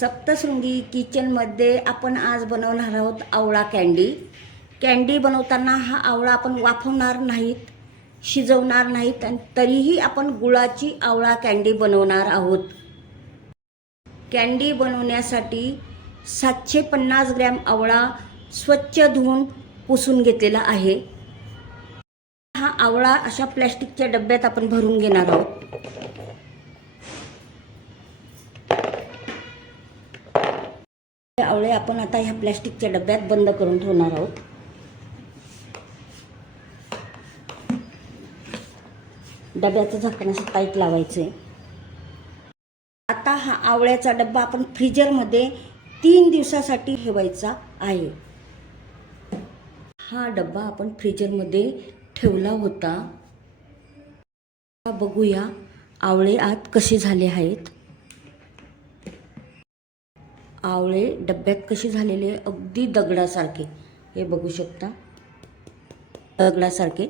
सप्तशृंगी किचनमध्ये आपण आज बनवणार आहोत आवळा कॅन्डी कॅन्डी बनवताना हा आवळा आपण वाफवणार नाहीत शिजवणार नाहीत आणि तरीही आपण गुळाची आवळा कॅन्डी बनवणार आहोत. कॅन्डी बनवण्यासाठी सातशे पन्नास ग्रॅम आवळा स्वच्छ धुवून पुसून घेतलेला आहे. हा आवळा अशा प्लॅस्टिकच्या डब्यात आपण भरून घेणार आहोत. आवळे आपण आता ह्या प्लॅस्टिकच्या डब्यात बंद करून ठेवणार आहोत. डब्याचं झाकण असं टाईट लावायचं आहे आता हा आवळ्याचा डब्बा आपण फ्रीजरमध्ये तीन दिवसासाठी ठेवायचा आहे. हा डब्बा आपण फ्रीजरमध्ये ठेवला होता. बघूया आवळे आत कसे झाले आहेत. आवळे डब्यात कसे झालेले अगदी दगडासारखे. हे बघू शकता. दगडासारखे.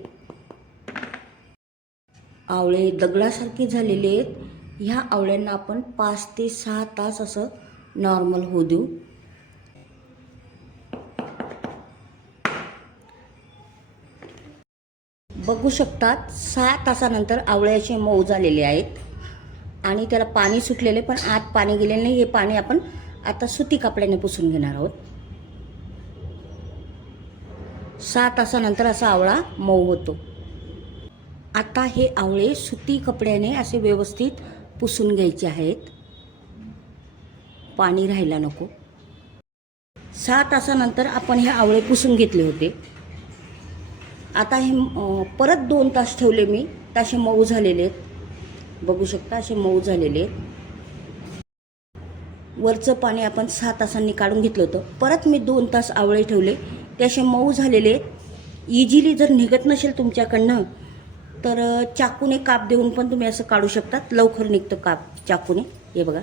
आवळे दगडासारखे झालेले आहेत. ह्या आवळ्यांना आपण पाच ते सहा तास असं नॉर्मल होऊ देऊ. बघू शकतात सहा तासानंतर आवळे असे मऊ झालेले आहेत. आणि त्याला पाणी सुटलेले पण आत पाणी गेलेले नाही. हे पाणी आपण आता सुती कपड्याने पुसून घेणार आहोत. सहा तासानंतर असा आवळा मऊ होतो. आता हे आवळे सुती कपड्याने असे व्यवस्थित पुसून घ्यायचे आहेत. पाणी राहायला नको. सहा तासानंतर आपण हे आवळे पुसून घेतले होते. आता हे परत दोन तास ठेवले मी. तर असे मऊ झालेले आहेत. बघू शकता असे मऊ झालेले आहेत. वरचं पाणी आपण सहा तासांनी काढून घेतलं होतं. परत मी दोन तास आवळे ठेवले. ते असे मऊ झालेले इजिली इझिली जर निघत नसेल तुमच्याकडनं तर चाकूने काप देऊन पण तुम्ही असं काढू शकतात. लवकर निघतं काप चाकूने. हे बघा.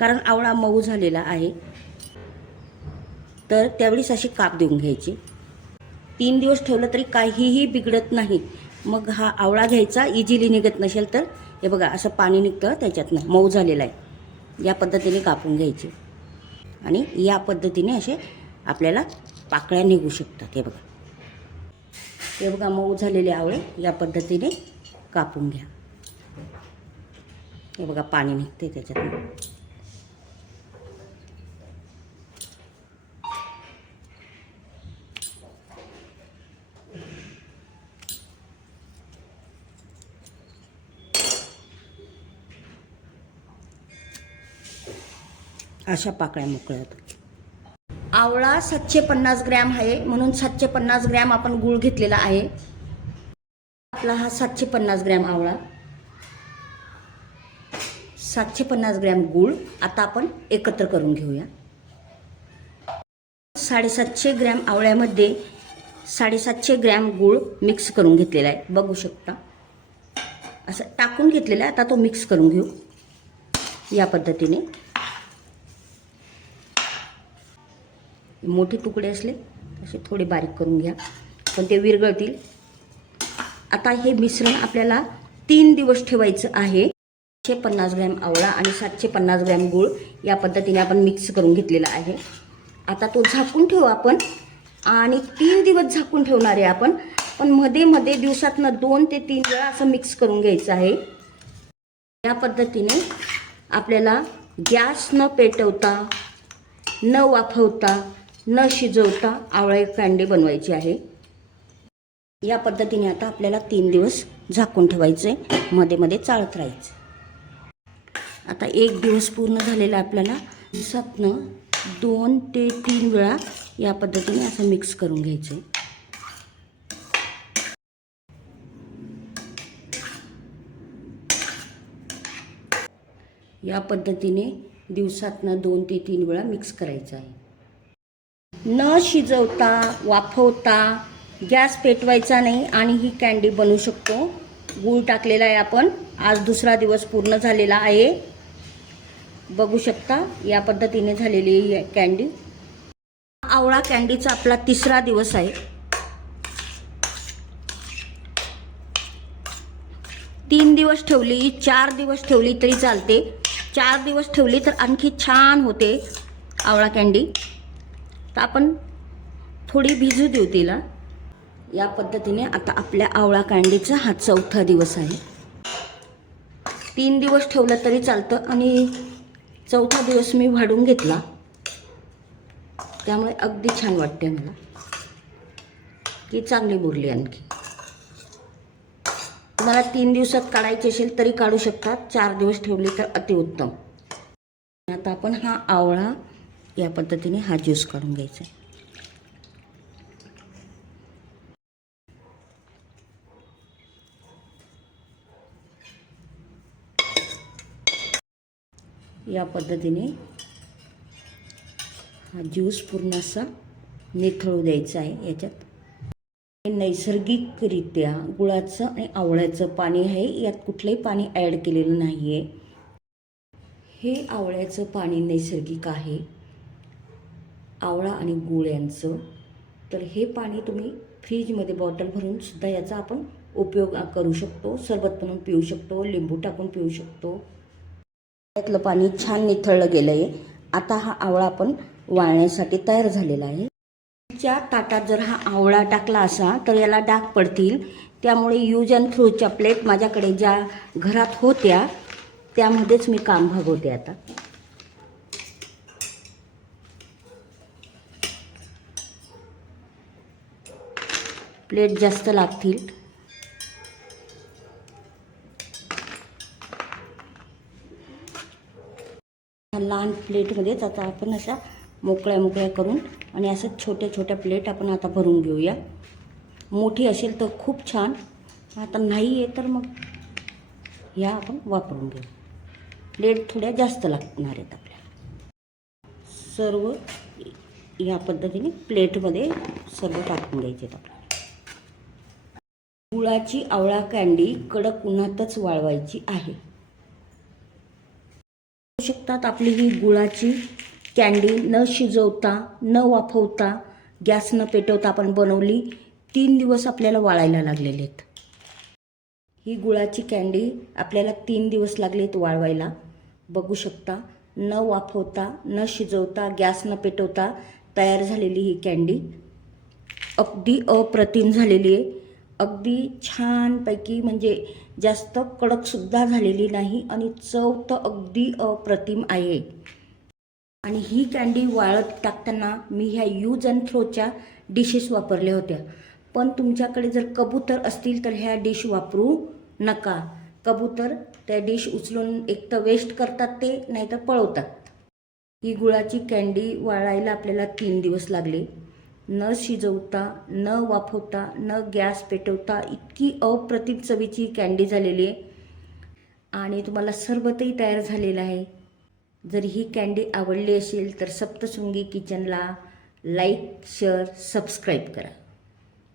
कारण आवळा मऊ झालेला आहे. तर त्यावेळेस अशी काप देऊन घ्यायची. तीन दिवस ठेवलं तरी काहीही बिघडत नाही. मग हा आवळा घ्यायचा. इझिली निघत नसेल तर. हे बघा असं पाणी निघतं त्याच्यातनं. मऊ झालेलं आहे. या पद्धतीने कापून घ्यायचे. आणि या पद्धतीने असे आपल्याला पाकळ्या निघू शकतात. हे बघा. हे बघा मऊ झालेले आवळे या पद्धतीने कापून घ्या. हे बघा पाणी निघते त्याच्यातून. अशा पाकळ्या मोकळ्या होतात. आवळा सातशे पन्नास ग्रॅम आहे म्हणून सातशे पन्नास ग्रॅम आपण गूळ घेतलेला आहे. आपला हा सातशे पन्नास ग्रॅम आवळा. सातशे पन्नास ग्रॅम गूळ आता आपण एकत्र करून घेऊया. साडेसातशे ग्रॅम आवळ्यामध्ये साडेसातशे ग्रॅम गूळ मिक्स करून घेतलेला आहे. बघू शकता. असं टाकून घेतलेला आहे. आता तो मिक्स करून घेऊ. या पद्धतीने. मोठे तुकडे असले असे थोडे बारीक करून घ्या. पण ते विरगळतील आता हे मिश्रण आपल्याला तीन दिवस ठेवायचं आहे. सातशे पन्नास ग्रॅम आवळा आणि सातशे पन्नास ग्रॅम गूळ या पद्धतीने आपण मिक्स करून घेतलेला आहे. आता तो झाकून ठेवू आपण. आणि तीन दिवस झाकून ठेवणार आहे आपण. पण मध्ये मध्ये दिवसातनं दोन ते तीन वेळा असं मिक्स करून घ्यायचं आहे. या पद्धतीने आपल्याला गॅस न पेटवता न वाफवता न शिजवता आवळे कांडे बनवायचे आहे. या पद्धतीने आता आपल्याला तीन दिवस झाकून ठेवायचे. मध्ये मध्ये चाळत राहायचं. आता एक दिवस पूर्ण झालेला आपल्याला दिवसातनं दोन ते तीन वेळा या पद्धतीने असं मिक्स करून घ्यायचं. या पद्धतीने दिवसातनं दोन ते तीन वेळा मिक्स करायचं आहे. न शिजवता वाफवता गॅस पेटवायचा नाही आणि ही कँडी बनवू शकतो. गूळ टाकलेला आहे आपण. आज दुसरा दिवस पूर्ण झालेला आहे. बघू शकता या पद्धतीने झालेली ही कँडी आवळा कँडीचा आपला तिसरा दिवस आहे. तीन दिवस ठेवली चार दिवस ठेवली तरी चालते. चार दिवस ठेवली तर आणखी छान होते आवळा कँडी तर आपण थोडी भिजू देऊ तिला. या पद्धतीने आता आपल्या आवळा कांडीचा हा चौथा दिवस आहे. तीन दिवस ठेवलं तरी चालतं आणि चौथा दिवस मी वाढून घेतला. त्यामुळे अगदी छान वाटते मला. की चांगली बुरली आणखी. तुम्हाला तीन दिवसात काढायची असेल तरी काढू शकतात चार दिवस ठेवले तर अतिउत्तम. आता आपण हा आवळा या पद्धतीने हा ज्यूस काढून घ्यायचा. आहे या पद्धतीने हा ज्यूस पूर्ण असा निथळू द्यायचा आहे याच्यात. हे नैसर्गिकरित्या गुळाचं आणि आवळ्याचं पाणी आहे यात कुठलंही पाणी ॲड केलेलं नाही आहे हे आवळ्याचं पाणी नैसर्गिक आहे. आवळा आणि गुळ यांचं. तर हे पाणी तुम्ही फ्रीजमध्ये बॉटल भरून सुद्धा याचा आपण उपयोग करू शकतो. सरबत बनवून पिऊ शकतो लिंबू टाकून पिऊ शकतो. त्यातलं पाणी छान निथळलं गेलं आहे आता हा आवळा आपण वाळण्यासाठी तयार झालेला आहे. च्या ताटात जर हा आवळा टाकला असा तर याला डाग पडतील. त्यामुळे यूज अँड थ्रूच्या प्लेट माझ्याकडे ज्या घरात होत्या त्यामध्येच मी काम भागवते आता. प्लेट जास्त लागतील. लहान प्लेटमध्येच आता आपण अशा मोकळ्या मोकळ्या करून आणि असं छोट्या छोट्या प्लेट आपण आता भरून घेऊया. मोठी असेल तर खूप छान. आता नाही आहे तर मग ह्या आपण वापरून घेऊ. प्लेट थोड्या जास्त लागणार आहेत आपल्याला. सर्व या पद्धतीने प्लेटमध्ये सर्व टाकून घ्यायचे आहेत आपल्याला. गुळाची आवळा कँडी कडक उन्हातच वाळवायची आहे. शकतात आपली ही गुळाची कँडी न शिजवता न वाफवता गॅस न पेटवता आपण बनवली तीन दिवस आपल्याला वाळायला लागलेले आहेत. ही गुळाची कँडी आपल्याला तीन दिवस लागलेत वाळवायला. बघू शकता न वाफवता न शिजवता गॅस न पेटवता तयार झालेली ही कँडी अगदी अप्रतिम झालेली आहे. अगदी छानपैकी म्हणजे जास्त कडकसुद्धा झालेली नाही आणि चव तर अगदी अप्रतिम आहे. आणि ही कँडी वाळत टाकताना मी ह्या यूज अँड थ्रोच्या डिशेस वापरल्या होत्या. पण तुमच्याकडे जर कबूतर असतील तर ह्या डिश वापरू नका. कबूतर त्या डिश उचलून एक तर वेस्ट करतात ते नाहीतर पळवतात. ही गुळाची कँडी वाळायला आपल्याला तीन दिवस लागले. न शिजवता न वाफवता न गॅस पेटवता इतकी अप्रतिम चवीची कँडी झालेली आहे. आणि तुम्हाला सरबतही तयार झालेलं आहे. जर ही कँडी आवडली असेल तर सप्तशृंगी किचनला लाईक शेअर सबस्क्राईब करा.